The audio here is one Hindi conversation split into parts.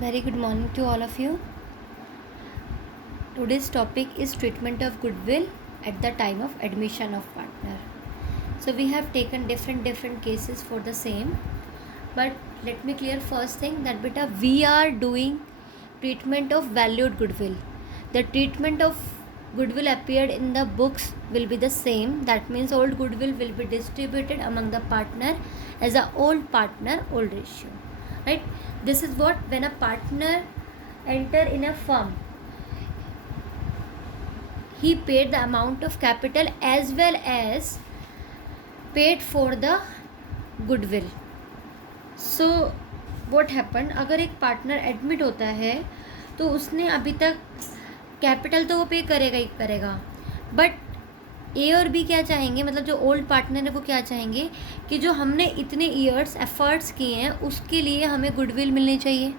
Very good morning to all of you. Today's topic is treatment of goodwill at the time of admission of partner. So we have taken different cases for the same. But let me clear first thing that beta we are doing treatment of valued goodwill. The treatment of goodwill appeared in the books will be the same. That means old goodwill will be distributed among the partner as a old partner old ratio. Right? This is what when a partner enter in a firm, he paid the amount of capital as well as paid for the goodwill. So what happened, अगर एक पार्टनर एडमिट होता है तो उसने अभी तक कैपिटल तो वो पे करेगा ही करेगा, बट ए और बी क्या चाहेंगे, मतलब जो ओल्ड पार्टनर है वो क्या चाहेंगे कि जो हमने इतने ईयर्स एफर्ट्स किए हैं उसके लिए हमें गुडविल मिलनी चाहिए,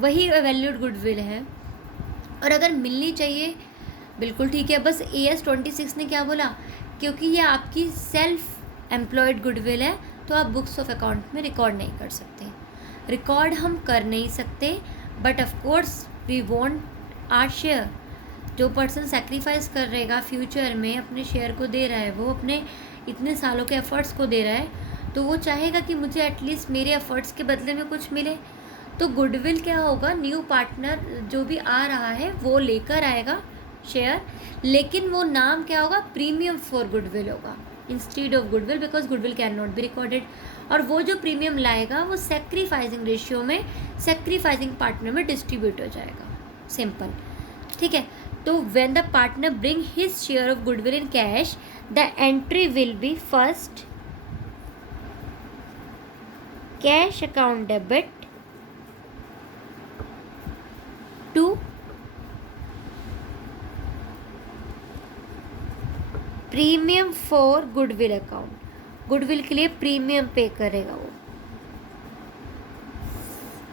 वही वैल्यूड गुडविल है। और अगर मिलनी चाहिए बिल्कुल ठीक है, बस AS26 ने क्या बोला, क्योंकि ये आपकी सेल्फ एम्प्लॉयड गुडविल है तो आप बुक्स ऑफ अकाउंट में रिकॉर्ड नहीं कर सकते। रिकॉर्ड हम कर नहीं सकते, but of course we want our share. जो पर्सन सेक्रीफाइस कर रहेगा फ्यूचर में अपने शेयर को दे रहा है, वो अपने इतने सालों के एफर्ट्स को दे रहा है, तो वो चाहेगा कि मुझे एटलीस्ट मेरे एफर्ट्स के बदले में कुछ मिले। तो गुडविल क्या होगा, न्यू पार्टनर जो भी आ रहा है वो लेकर आएगा शेयर, लेकिन वो नाम क्या होगा, प्रीमियम फॉर गुडविल होगा instead of goodwill, because goodwill can not be recorded. और वो जो प्रीमियम लाएगा वो सेक्रीफाइसिंग रेशियो में सेक्रीफाइसिंग पार्टनर में डिस्ट्रीब्यूट हो जाएगा, सिंपल, ठीक है। तो when the partner bring his share of goodwill in cash, the entry will be first cash account debit to premium for goodwill account. Goodwill के लिए प्रीमियम पे करेगा वो,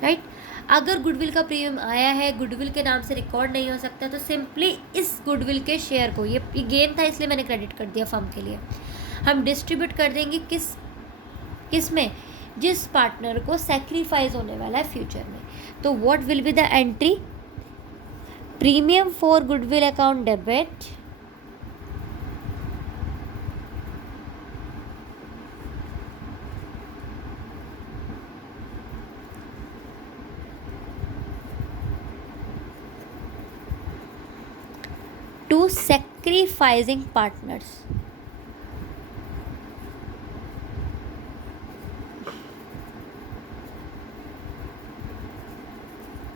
राइट। अगर गुडविल का प्रीमियम आया है, गुडविल के नाम से रिकॉर्ड नहीं हो सकता, तो सिंपली इस गुडविल के शेयर को, ये गेन था इसलिए मैंने क्रेडिट कर दिया फर्म के लिए, हम डिस्ट्रीब्यूट कर देंगे किस में, जिस पार्टनर को सेक्रीफाइस होने वाला है फ्यूचर में। तो what will be the entry, premium for goodwill account debit to sacrificing partners।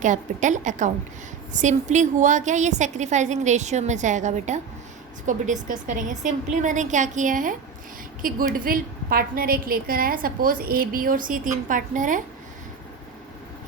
Capital account simply हुआ क्या, ये सेक्रीफाइसिंग रेशियो में जाएगा बेटा, इसको भी डिस्कस करेंगे। सिंपली मैंने क्या किया है कि गुडविल पार्टनर एक लेकर आया, सपोज ए बी और सी तीन पार्टनर है,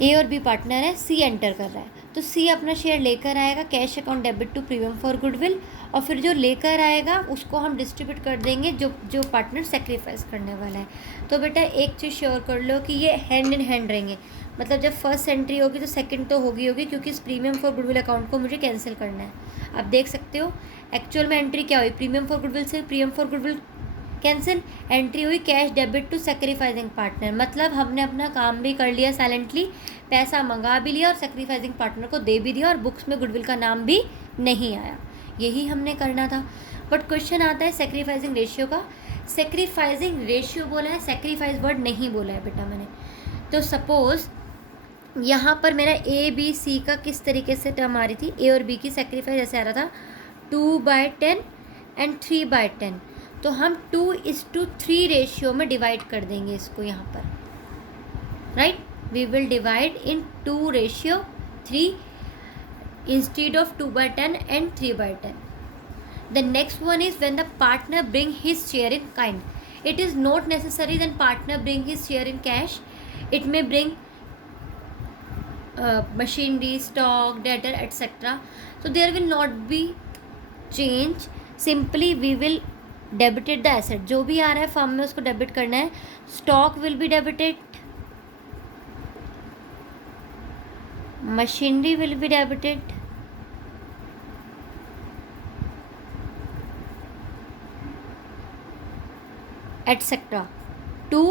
ए और बी पार्टनर है, सी एंटर कर रहा है, तो सी अपना शेयर लेकर आएगा cash account debit to premium for goodwill, और फिर जो लेकर आएगा उसको हम डिस्ट्रीब्यूट कर देंगे जो पार्टनर सेक्रीफाइस करने वाला है। तो बेटा एक चीज़ श्योर कर लो कि ये हैंड इन हैंड रहेंगे, मतलब जब फर्स्ट एंट्री होगी तो सेकंड तो होगी, क्योंकि इस प्रीमियम फॉर गुडविल अकाउंट को मुझे कैंसिल करना है। आप देख सकते हो एक्चुअल में एंट्री क्या हुई, प्रीमियम फॉर गुडविल से premium for goodwill cancel, entry हुई cash debit to sacrificing partner, मतलब हमने अपना काम भी कर लिया साइलेंटली, पैसा मंगा भी लिया और सेक्रीफाइसिंग पार्टनर को दे भी दिया, और बुक्स में गुडविल का नाम भी नहीं आया। यही हमने करना था। बट क्वेश्चन आता है सेक्रीफाइसिंग रेशियो का, सेक्रीफाइसिंग रेशियो बोला है, सेक्रीफाइस वर्ड नहीं बोला है बेटा मैंने। तो सपोज यहाँ पर मेरा ए बी सी का किस तरीके से टर्म आ रही थी, ए और बी की सेक्रीफाइस ऐसे आ रहा था 2/10 एंड 3/10, तो हम 2:3 रेशियो में डिवाइड कर देंगे इसको यहाँ पर, right. We will divide in 2:3 instead of 2/10 and 3/10. The next one is when the partner bring his share in kind. It is not necessary that partner bring his share in cash. It may bring machinery, stock, debtor, etc. So there will not be change. Simply we will debited the asset. जो भी आ रहा है फर्म में उसको डेबिट करना है। Stock will be debited, machinery will be debited, etc. to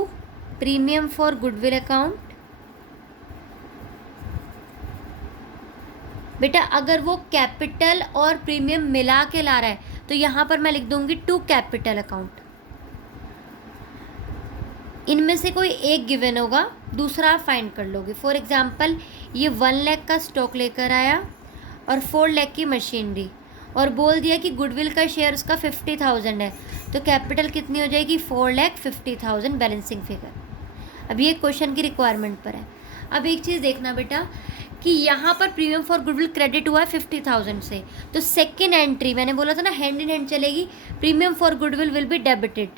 premium for goodwill account बेटा अगर वो कैपिटल और प्रीमियम मिला के ला रहा है तो यहाँ पर मैं लिख दूंगी टू कैपिटल अकाउंट। इनमें से कोई एक गिवन होगा, दूसरा आप फाइंड कर लोगे। फॉर एग्जांपल ये 1 लाख का स्टॉक लेकर आया और 4 लाख की मशीनरी, और बोल दिया कि गुडविल का शेयर उसका 50,000 है, तो कैपिटल कितनी हो जाएगी 4,50,000 बैलेंसिंग फिगर। अब ये क्वेश्चन की रिक्वायरमेंट पर है। अब एक चीज़ देखना बेटा कि यहाँ पर प्रीमियम फॉर गुडविल क्रेडिट हुआ है 50,000 से, तो सेकेंड एंट्री मैंने बोला था ना हैंड इन हैंड चलेगी। Premium for goodwill will be debited,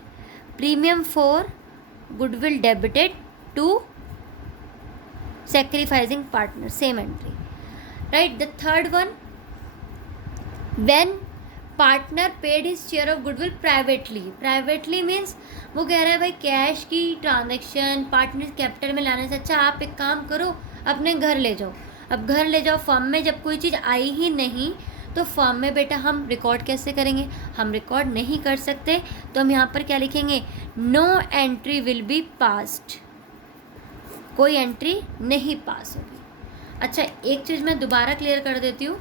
premium for goodwill debited to sacrificing partner, same entry, right? The third one, when partner paid his share of goodwill privately means वो कह रहा है भाई कैश की ट्रांजेक्शन पार्टनर कैपिटल में लाने से अच्छा आप एक काम करो अपने घर ले जाओ। अब घर ले जाओ, फर्म में जब कोई चीज़ आई ही नहीं तो फर्म में बेटा हम रिकॉर्ड कैसे करेंगे, हम रिकॉर्ड नहीं कर सकते, तो हम यहाँ पर क्या लिखेंगे, no entry will be passed, कोई एंट्री नहीं पास होगी। अच्छा एक चीज़ मैं दोबारा क्लियर कर देती हूँ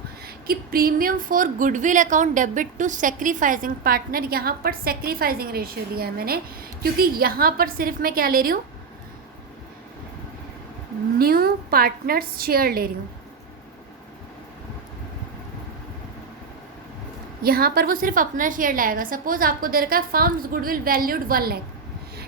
कि premium for goodwill account debit to sacrificing partner, यहाँ पर सेक्रीफाइसिंग रेशियो लिया है मैंने क्योंकि यहाँ पर सिर्फ मैं क्या ले रही हूँ, न्यू पार्टनर्स शेयर ले रही हूँ। यहाँ पर वो सिर्फ अपना शेयर लाएगा। सपोज आपको दे रखा है firms goodwill valued 1 lakh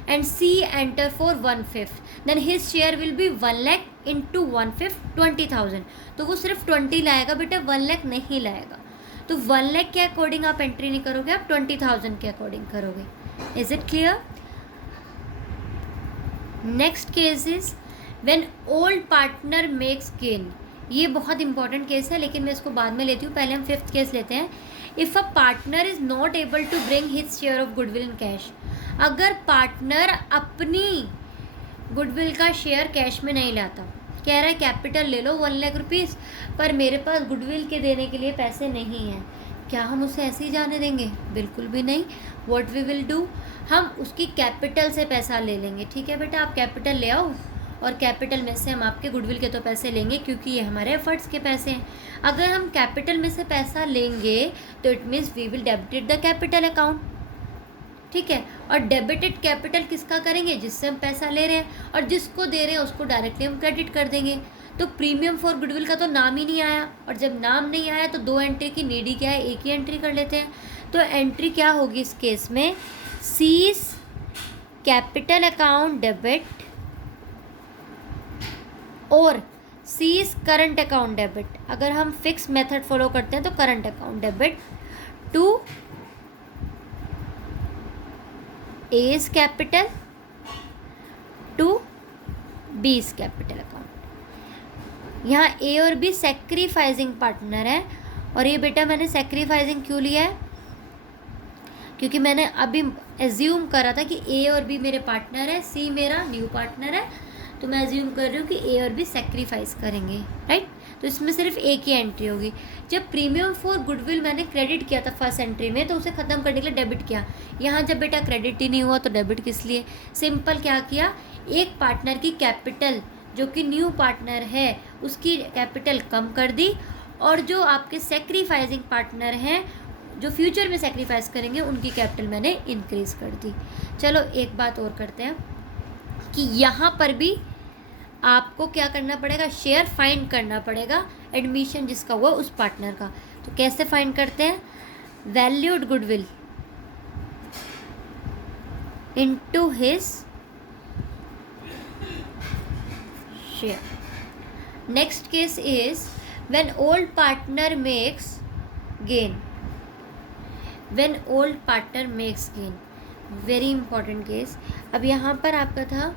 and C enter for 1/5, then his share will be 1 lakh into 1/5 20,000, तो वो सिर्फ 20 लाएगा बेटा, 1 लाख नहीं लाएगा। तो 1 लाख के अकॉर्डिंग आप एंट्री नहीं करोगे, आप 20,000 के अकॉर्डिंग करोगे। Is it clear? Next case is when old partner makes gain. ये बहुत इंपॉर्टेंट केस है लेकिन मैं इसको बाद में लेती हूँ, पहले हम 5th केस लेते हैं। If a partner is not able to bring his share of goodwill in cash, अगर पार्टनर अपनी गुडविल का शेयर कैश में नहीं लाता, कह रहा है कैपिटल ले लो 1 लाख रुपीज़ पर मेरे पास गुडविल के देने के लिए पैसे नहीं हैं, क्या हम उसे ऐसे ही जाने देंगे? बिल्कुल भी नहीं। व्हाट वी विल डू, हम उसकी कैपिटल से पैसा ले लेंगे। ठीक है बेटा, आप कैपिटल ले आओ और कैपिटल में से हम आपके गुडविल के तो पैसे लेंगे क्योंकि ये हमारे एफर्ट्स के पैसे हैं। अगर हम कैपिटल में से पैसा लेंगे तो it means we will debited the capital account. ठीक है, और डेबिटेड कैपिटल किसका करेंगे, जिससे हम पैसा ले रहे हैं, और जिसको दे रहे हैं उसको डायरेक्टली हम क्रेडिट कर देंगे। तो प्रीमियम फॉर गुडविल का तो नाम ही नहीं आया, और जब नाम नहीं आया तो 2 एंट्री की नीड ही क्या है, एक ही एंट्री कर लेते हैं। तो एंट्री क्या होगी इस केस में, सीज कैपिटल अकाउंट डेबिट और सीज करंट अकाउंट डेबिट। अगर हम फिक्स मेथड फॉलो करते हैं तो current account debit to A's capital to B's capital account. यहाँ ए और बी सेक्रीफाइसिंग पार्टनर है, और ये बेटा मैंने सेक्रीफाइसिंग क्यों लिया है, क्योंकि मैंने अभी एज्यूम करा था कि ए और बी मेरे पार्टनर है, सी मेरा न्यू पार्टनर है, तो मैं एज्यूम कर रही हूँ कि ए और बी सेक्रीफाइस करेंगे, राइट। तो इसमें सिर्फ एक ही एंट्री होगी। जब प्रीमियम फॉर गुडविल मैंने क्रेडिट किया था फर्स्ट एंट्री में, तो उसे ख़त्म करने के लिए डेबिट किया। यहाँ जब बेटा क्रेडिट ही नहीं हुआ तो डेबिट किस लिए, सिंपल क्या किया, एक पार्टनर की कैपिटल जो कि न्यू पार्टनर है उसकी कैपिटल कम कर दी, और जो आपके सेक्रीफाइसिंग पार्टनर हैं जो फ्यूचर में सेक्रीफाइस करेंगे उनकी कैपिटल मैंने इंक्रीज़ कर दी। चलो एक बात और करते हैं कि यहाँ पर भी आपको क्या करना पड़ेगा, शेयर फाइंड करना पड़ेगा एडमिशन जिसका हुआ उस पार्टनर का। तो कैसे फाइंड करते हैं, valued goodwill into his share. Next case is when old partner makes gain, when old partner makes gain, very important case. अब यहाँ पर आपका था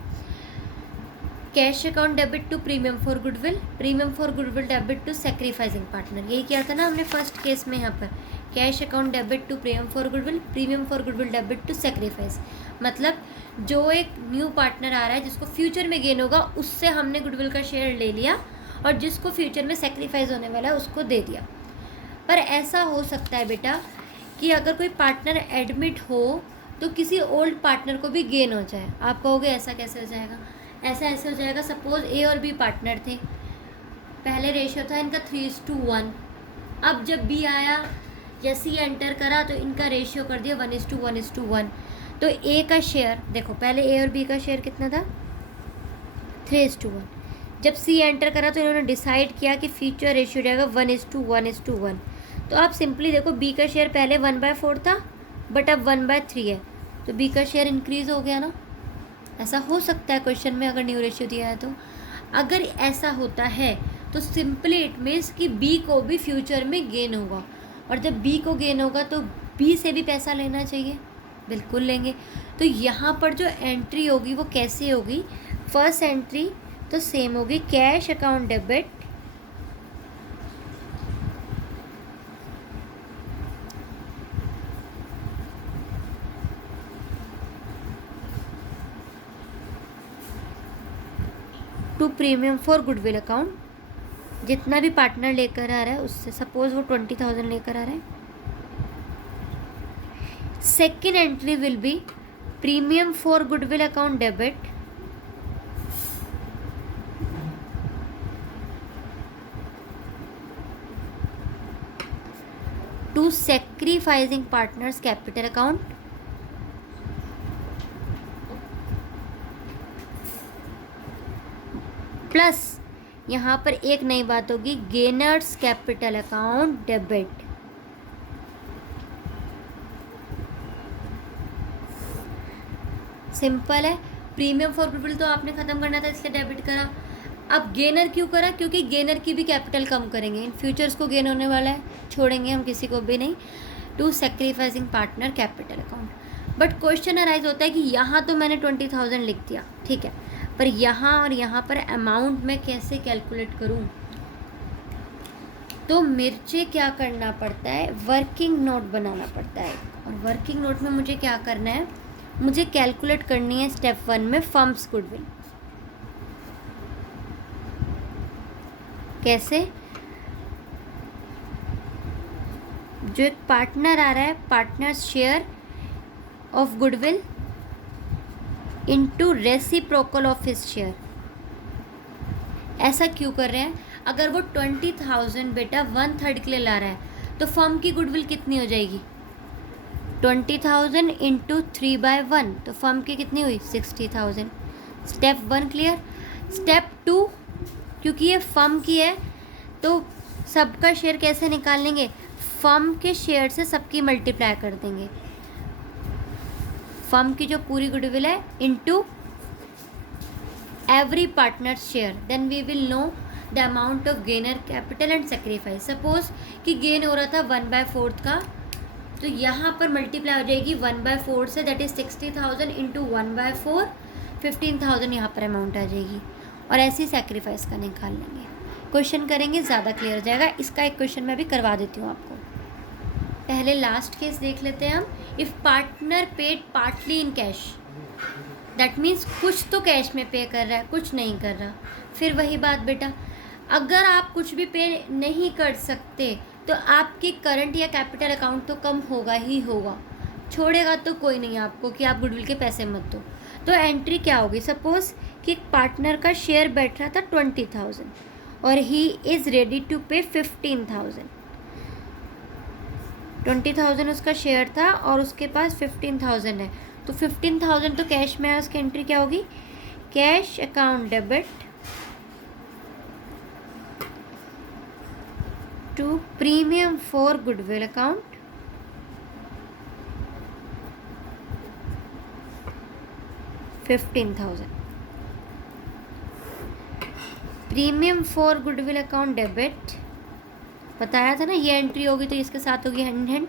cash account debit to premium for goodwill, premium for goodwill debit to sacrificing partner, यही किया था ना हमने फर्स्ट केस में। यहाँ पर cash account debit to premium for goodwill, premium for goodwill debit to sacrifice, मतलब जो एक न्यू पार्टनर आ रहा है जिसको फ्यूचर में गेन होगा उससे हमने गुडविल का शेयर ले लिया, और जिसको फ्यूचर में सेक्रीफाइस होने वाला है उसको दे दिया। पर ऐसा हो सकता है बेटा कि अगर कोई पार्टनर एडमिट हो तो किसी ओल्ड पार्टनर को भी गेन हो जाए। आप कहोगे ऐसा कैसे हो जाएगा, ऐसा ऐसे हो जाएगा, सपोज ए और बी पार्टनर थे, पहले रेशियो था इनका 3:1, अब जब बी आया या सी एंटर करा तो इनका रेशियो कर दिया 1:1:1। तो ए का शेयर देखो, पहले ए और बी का शेयर कितना था 3:1। जब सी एंटर करा तो इन्होंने डिसाइड किया कि फ्यूचर रेशियो जाएगा 1:1:1। तो आप सिंपली देखो, बी का शेयर पहले 1/4 था बट अब 1/3 है, तो बी का शेयर इंक्रीज हो गया ना। ऐसा हो सकता है क्वेश्चन में अगर न्यू रेशियो दिया है तो। अगर ऐसा होता है तो सिंपली इट मीन्स कि बी को भी फ्यूचर में गेन होगा, और जब बी को गेन होगा तो बी से भी पैसा लेना चाहिए, बिल्कुल लेंगे। तो यहाँ पर जो एंट्री होगी वो कैसे होगी, फर्स्ट एंट्री तो सेम होगी, cash account debit to premium for goodwill account. जितना भी पार्टनर लेकर आ रहा है उससे, सपोज वो 20,000 लेकर आ रहा है, second entry will be premium for goodwill account debit to sacrificing partners capital account plus यहाँ पर एक नई बात होगी, gainers capital account debit. Simple है, प्रीमियम फॉर गुडविल तो आपने खत्म करना था इसलिए डेबिट करा। अब गेनर क्यों करा, क्योंकि गेनर की भी कैपिटल कम करेंगे, इन फ्यूचर्स को गेन होने वाला है, छोड़ेंगे हम किसी को भी नहीं। To sacrificing partner capital account. But question arise होता है कि यहाँ तो मैंने 20,000 लिख दिया, ठीक है, पर यहाँ और यहाँ पर अमाउंट मैं कैसे कैलकुलेट करूँ। तो मुझे क्या करना पड़ता है, वर्किंग नोट बनाना पड़ता है, और वर्किंग नोट में मुझे क्या करना है, मुझे कैलकुलेट करनी है स्टेप 1 में फर्म्स गुडविल। कैसे, जो एक पार्टनर आ रहा है, partner share of goodwill into reciprocal of his share. ऐसा क्यों कर रहे हैं, अगर वो 20,000 बेटा 1/3 के लिए ला रहा है तो फर्म की गुडविल कितनी हो जाएगी, 20,000 इंटू 3/1, तो फर्म की कितनी हुई 60,000। Step 1 clear. स्टेप 2, क्योंकि ये फर्म की है तो सबका शेयर कैसे निकाल लेंगे, फर्म के शेयर से सबकी मल्टीप्लाई कर देंगे, फर्म की जो पूरी गुडविल है into every partner share, then we will know the amount of gainer capital and sacrifice. Suppose कि गेन हो रहा था 1/4 का, तो यहाँ पर मल्टीप्लाई हो जाएगी 1/4 से, दैट इज 60,000 इंटू 1/4, 15,000 यहाँ पर अमाउंट आ जाएगी, और ऐसे ही सेक्रीफाइस का निकाल लेंगे। क्वेश्चन करेंगे ज़्यादा क्लियर हो जाएगा। इसका एक क्वेश्चन मैं भी करवा देती हूँ आपको। पहले लास्ट केस देख लेते हैं हम। If partner paid partly in cash, that means कुछ तो कैश में पे कर रहा है, कुछ नहीं कर रहा। फिर वही बात बेटा, अगर आप कुछ भी पे नहीं कर सकते तो आपकी करंट या कैपिटल अकाउंट तो कम होगा ही होगा, छोड़ेगा तो कोई नहीं आपको कि आप गुडविल के पैसे मत दो। तो एंट्री क्या होगी, सपोज कि एक पार्टनर का शेयर बैठ रहा था 20,000 और ही इज़ रेडी टू पे 15,000। 20,000 उसका शेयर था और उसके पास 15,000 है, तो 15,000 तो कैश में है, उसकी एंट्री क्या होगी, cash account debit to premium for goodwill account $15,000। Premium for goodwill account debit, बताया था ना ये एंट्री होगी तो इसके साथ होगी hand hand.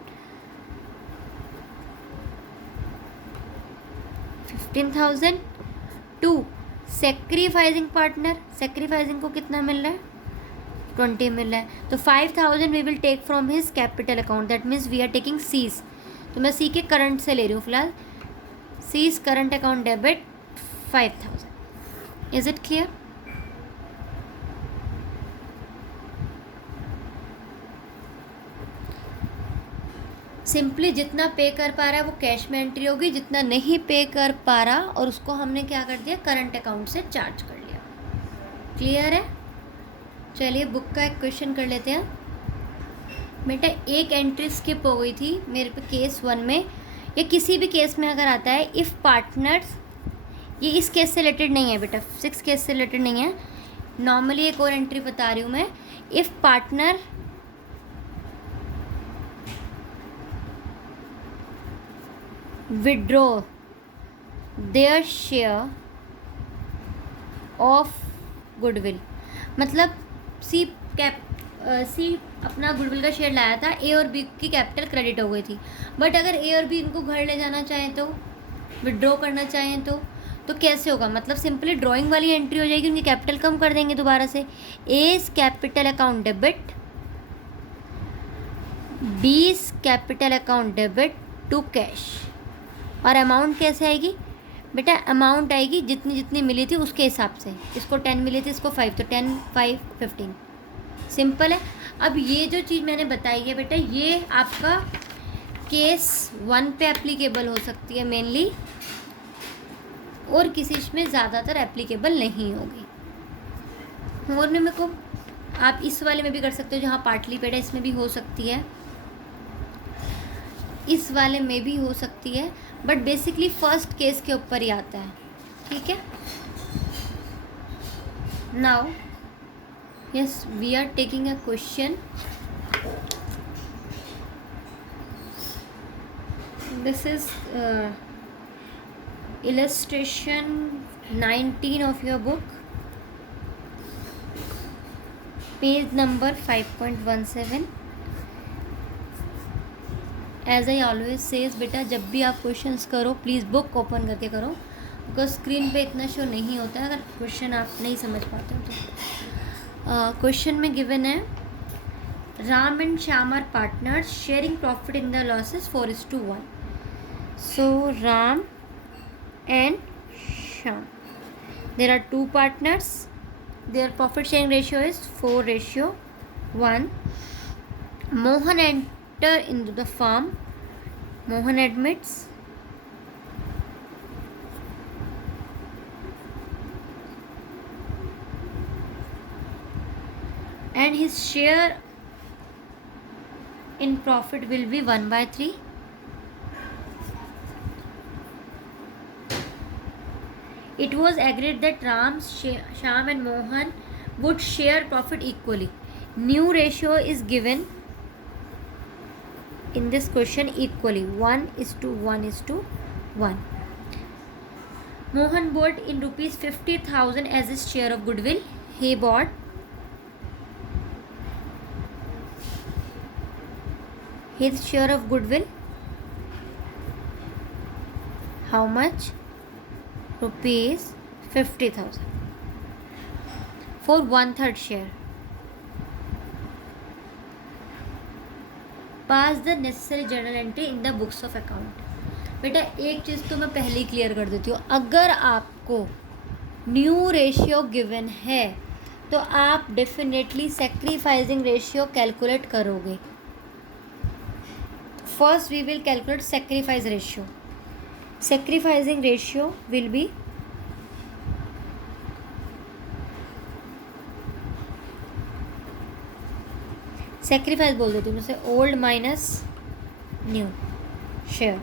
15,000 to sacrificing partner, sacrificing को कितना मिल रहा है, 20 मिल रहा है, तो 5,000 we will take from his capital account, that means we are taking C's. तो मैं सी के करंट से ले रही हूँ फिलहाल, C's current account debit 5,000। Is it clear. Simply जितना पे कर पा रहा है वो कैश में एंट्री होगी, जितना नहीं पे कर पा रहा और उसको हमने क्या कर दिया, करंट अकाउंट से चार्ज कर लिया। क्लियर है। चलिए बुक का एक क्वेश्चन कर लेते हैं बेटा। एक एंट्री स्किप हो गई थी मेरे पे केस 1 में, या किसी भी केस में अगर आता है इफ़ पार्टनर्स, ये इस केस से रिलेटेड नहीं है बेटा, 6 केस से रिलेटेड नहीं है, नॉर्मली एक और एंट्री बता रही हूँ मैं। If partner withdraw their share of goodwill, मतलब सी अपना गुडविल का शेयर लाया था, ए और बी की कैपिटल क्रेडिट हो गई थी, बट अगर ए और बी इनको घर ले जाना चाहें तो, विड्रॉ करना चाहें तो कैसे होगा? मतलब सिंपली ड्राइंग वाली एंट्री हो जाएगी, उनकी कैपिटल कम कर देंगे दोबारा से। A's capital account debit, B's capital account debit to cash, और अमाउंट कैसे आएगी बेटा? अमाउंट आएगी जितनी जितनी मिली थी उसके हिसाब से, इसको 10 मिली थी, इसको 5, तो 10 5 15, सिंपल है। अब ये जो चीज़ मैंने बताई है बेटा, ये आपका केस 1 पे एप्लीकेबल हो सकती है मेनली, और किसी में ज़्यादातर एप्लीकेबल नहीं होगी। और में मेरे को आप इस वाले में भी कर सकते हो जहाँ पार्टली पेड है, इसमें भी हो सकती है, इस वाले में भी हो सकती है, बट बेसिकली फर्स्ट केस के ऊपर ही आता है, ठीक है। Now yes we are taking a question, this is illustration 19 of your book, page number 5.17। As I always says बेटा, जब भी आप क्वेश्चंस करो प्लीज़ बुक ओपन करके करो, बिकॉज स्क्रीन पे इतना शो नहीं होता है अगर क्वेश्चन आप नहीं समझ पाते हो तो। क्वेश्चन में गिवन है Ram and Shyam are partners sharing profit in the losses 4:1। So Ram and Shyam, there are two partners, their profit sharing ratio is 4:1। Mohan enter into the firm, Mohan admits and his share in profit will be 1/3। It was agreed that Ram, Shyam and Mohan would share profit equally. New ratio is given in this question equally, 1:1:1. Mohan bought in rupees 50,000 as his share of goodwill. He bought his share of goodwill. How much? Rupees 50,000 for 1/3 share. Pass the necessary journal entry in the books of account। बेटा एक चीज़ तो मैं पहले ही क्लियर कर देती हूँ, अगर आपको न्यू रेशियो गिवन है तो आप डेफिनेटली सेक्रीफाइसिंग रेशियो कैलकुलेट करोगे। First we will calculate sacrifice ratio. Sacrificing ratio will be sacrifice बोल देती हूँ मैं, old minus new share,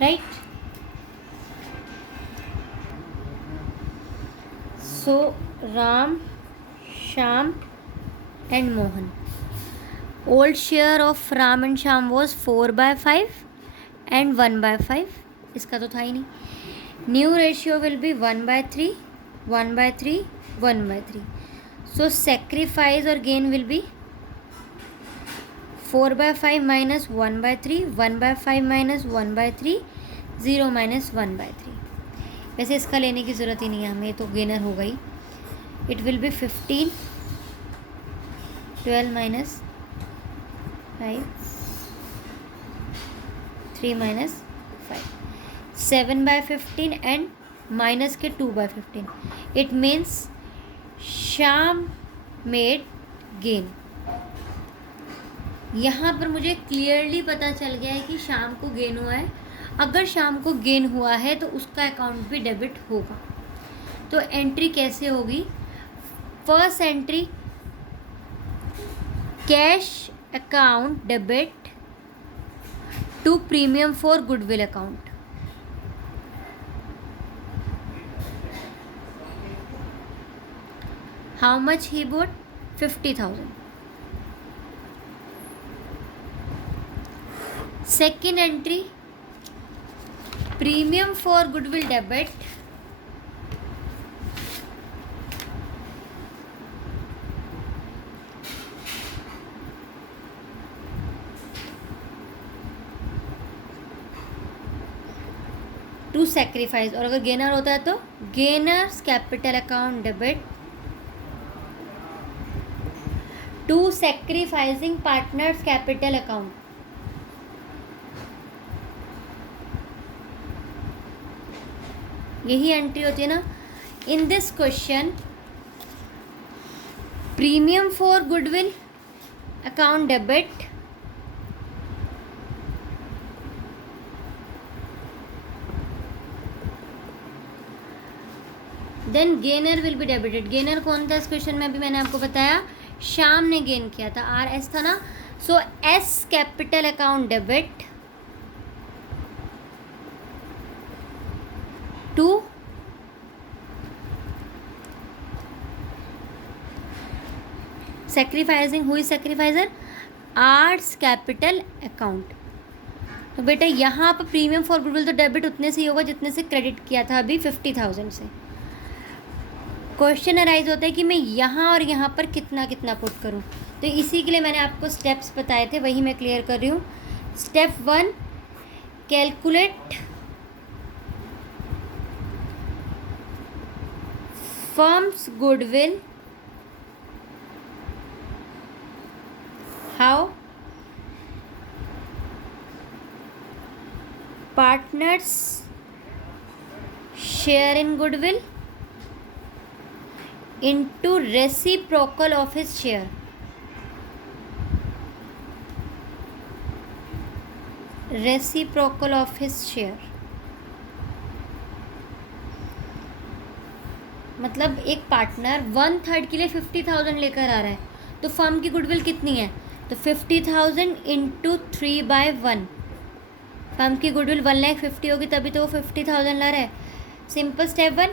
right. So Ram, Shyam and Mohan, old share of Ram and Shyam was 4/5 and 1/5, इसका तो था ही नहीं। New ratio will be 1/3, 1/3, 1/3। So sacrifice or gain will be 4/5 minus 1/3, 1/5 minus 1/3, 0 minus 1/3। वैसे इसका लेने की ज़रूरत ही नहीं है हमें, तो गेनर हो गई। It will be 15, 12 minus 5, 3 minus 5, 7/15 and minus के 2/15। It means Shyam made gain। यहाँ पर मुझे क्लियरली पता चल गया है कि शाम को गेन हुआ है। अगर शाम को गेन हुआ है तो उसका अकाउंट भी डेबिट होगा। तो एंट्री कैसे होगी? First entry cash account debit to premium for goodwill account. How much he bought? 50,000. Second entry, premium for goodwill debit to sacrifice. और अगर गेनर होता है तो gainers capital account debit to sacrificing partners capital account. यही एंट्री होती है ना. In this question premium for goodwill account debit then gainer will be debited. Gainer कौन था इस क्वेश्चन में? अभी मैंने आपको बताया, श्याम ने गेन किया था, RS था ना. So S capital account debit to sacrificing, who is sacrificer? R's capital account. तो बेटा यहाँ पर प्रीमियम फॉर गुडविल तो डेबिट उतने से ही होगा जितने से क्रेडिट किया था अभी 50,000 से. क्वेश्चन अराइज होता है कि मैं यहाँ और यहाँ पर कितना कितना पुट करूँ. तो इसी के लिए मैंने आपको स्टेप्स बताए थे, वही मैं क्लियर कर रही हूँ. Step 1, calculate firm's goodwill. How? Partners share in goodwill into reciprocal of his share. Reciprocal of his share. मतलब एक पार्टनर 1/3 के लिए 50,000 लेकर आ रहा है, तो फर्म की गुडविल कितनी है? तो 50,000 इंटू 3/1. फर्म की गुडविल 1,50,000 होगी, तभी तो वो 50,000 ला रहा है. Simple. Step 1.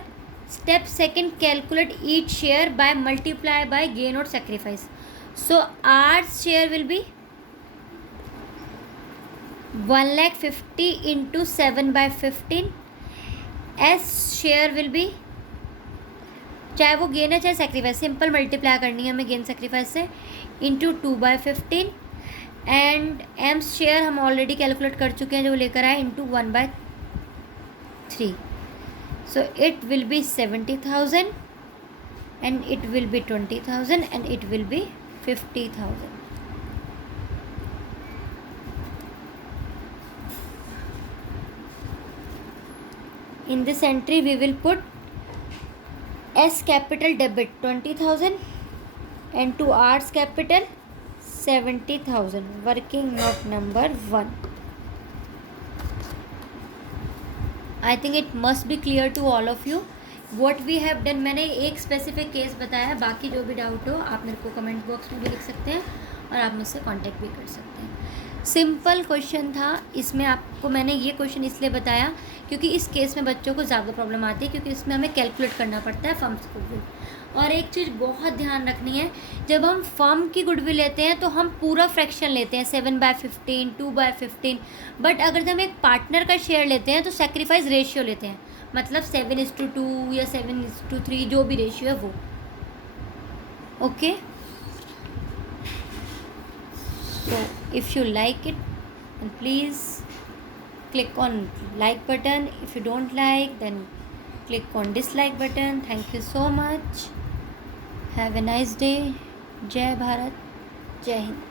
Step 2, calculate each share by multiply by gain और sacrifice. So R share will be 1,50,000 into 7/15. S share will be, चाहे वो गेन है चाहे सेक्रीफाइस, सिंपल मल्टीप्लाई करनी है हमें गेन सेक्रीफाइस से, इंटू 2/15. एंड एम्स शेयर हम ऑलरेडी कैलकुलेट कर चुके हैं जो लेकर आए, into 1/3. So it will be 70,000 and it will be 20,000 and it will be 50,000. In this entry we will put S capital debit 20,000 and to R's capital 70,000. Working note number 1. I think it must be clear to all of you what we have done. मैंने एक स्पेसिफिक केस बताया, बाकी जो भी डाउट हो आप मेरे को कमेंट बॉक्स में भी लिख सकते हैं और आप मुझसे कांटेक्ट भी कर सकते हैं. सिंपल क्वेश्चन था. इसमें आपको मैंने ये क्वेश्चन इसलिए बताया क्योंकि इस केस में बच्चों को ज़्यादा प्रॉब्लम आती है, क्योंकि इसमें हमें कैलकुलेट करना पड़ता है फर्म्स गुडविल. और एक चीज़ बहुत ध्यान रखनी है, जब हम फर्म की गुडविल लेते हैं तो हम पूरा फ्रैक्शन लेते हैं 7/15, 2/15. बट अगर हम एक पार्टनर का शेयर लेते हैं तो सेक्रीफाइस रेशियो लेते हैं, मतलब 7:2 या 7:3 जो भी रेशियो है वो. Okay. So if you like it, then please click on like button. If you don't like, then click on dislike button. Thank you so much. Have a nice day. Jai Bharat. Jai Hind.